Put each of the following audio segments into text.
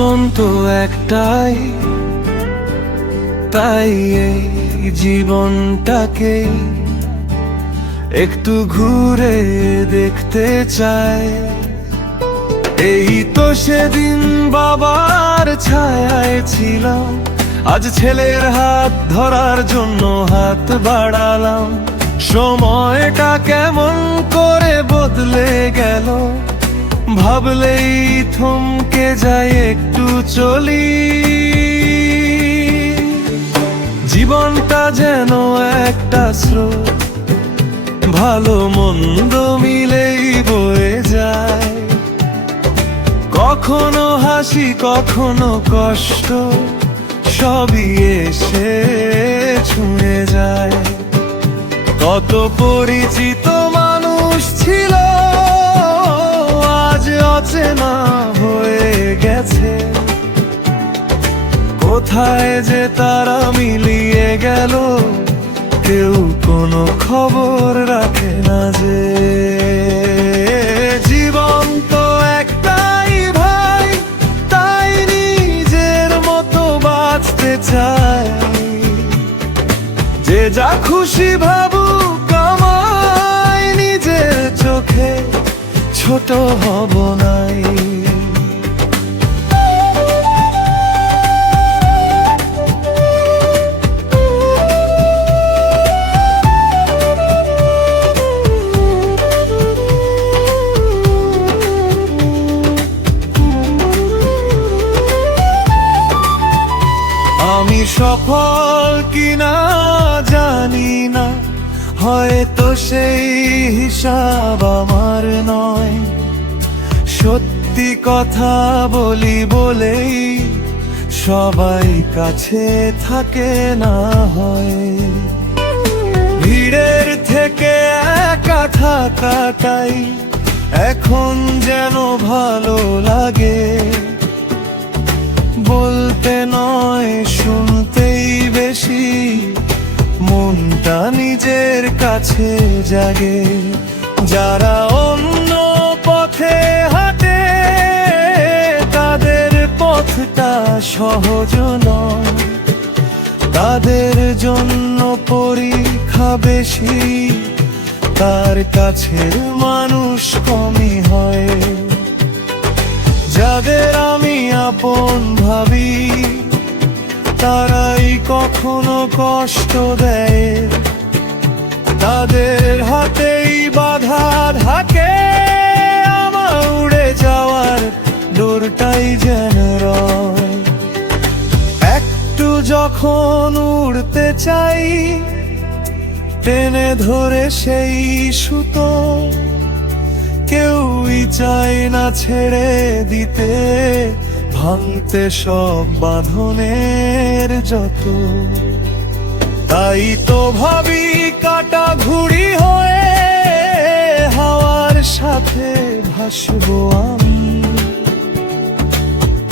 জীবন তো একটাই, তাই এই জীবনটাকে একটু ঘুরে দেখতে চাই। এই তো সেদিন বাবার ছায়ায় ছিলাম, আজ ছেলের হাত ধরার জন্য হাত বাড়ালাম। সময়টা কেমন করে বদলে গেল, ভাবলেই থমকে যায় একটু চলি। জীবনটা যেন একটা স্রোত, ভালো মন্দ মিলেই বয়ে যায়। কখনো হাসি কখনো কষ্ট, সবই এসে ছুঁয়ে যায়। কত পরিচিত মানুষ ছিল, আজ অচেনা হয়ে গেছে। কোথায় যে তারা মিলিয়ে গেল, কেউ কোনো খবর রাখে না যে। জীবন তো একটাই ভাই, তাই নিজের মতো বাঁচতে চাই। যে যা খুশি ভাবুক আমায়, নিজের চোখে ছোট হব নাই। আমি সফল কিনা জানি না, হয়তো সেই হিসাব আমার নয়। সত্যি কথা বলি বলেই সবাই কাছে থাকে না হয়। ভিড়ের থেকে একা থাকাটাই এখন যেন ভালো লাগে। বলতে নয় শুনতেই বেশি মনটা নিজের কাছে জাগে। যারা অন্য পথে হাঁটে, তাদের পথটা সহজ নয়। তাদের জন্য পরীক্ষা বেশি, তার কাছের মানুষ কমই হয়। যাদের আমি আপন ভাবি, তারাই কখনো কষ্ট দেয়। তাদের হাতেই বাধা থাকে, আমার উড়ে যাওয়ার দূরটাই যেন রয়। একটু যখন উড়তে চাই, টেনে ধরে সেই সুতো, কেউই চায় না ছেড়ে দিতে, ভাঙতে সব বাঁধনের যত। তাই তো ভাবি কাটা ঘুড়ি হয়ে হাওয়ার সাথে ভাসবো আমি।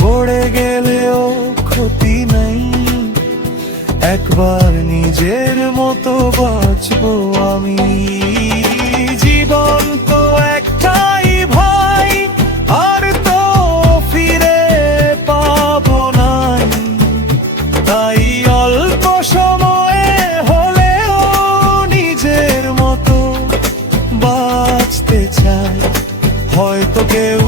পড়ে গেলেও ক্ষতি নাই, একবার নিজের মতো বাঁচবো আমি। জীবন তো একটাই ভাই, আর তো ফিরে পাবো নাই। তাই অল্প সময়ে হলেও নিজের মতো বাঁচতে চাই। হয়তো কেউ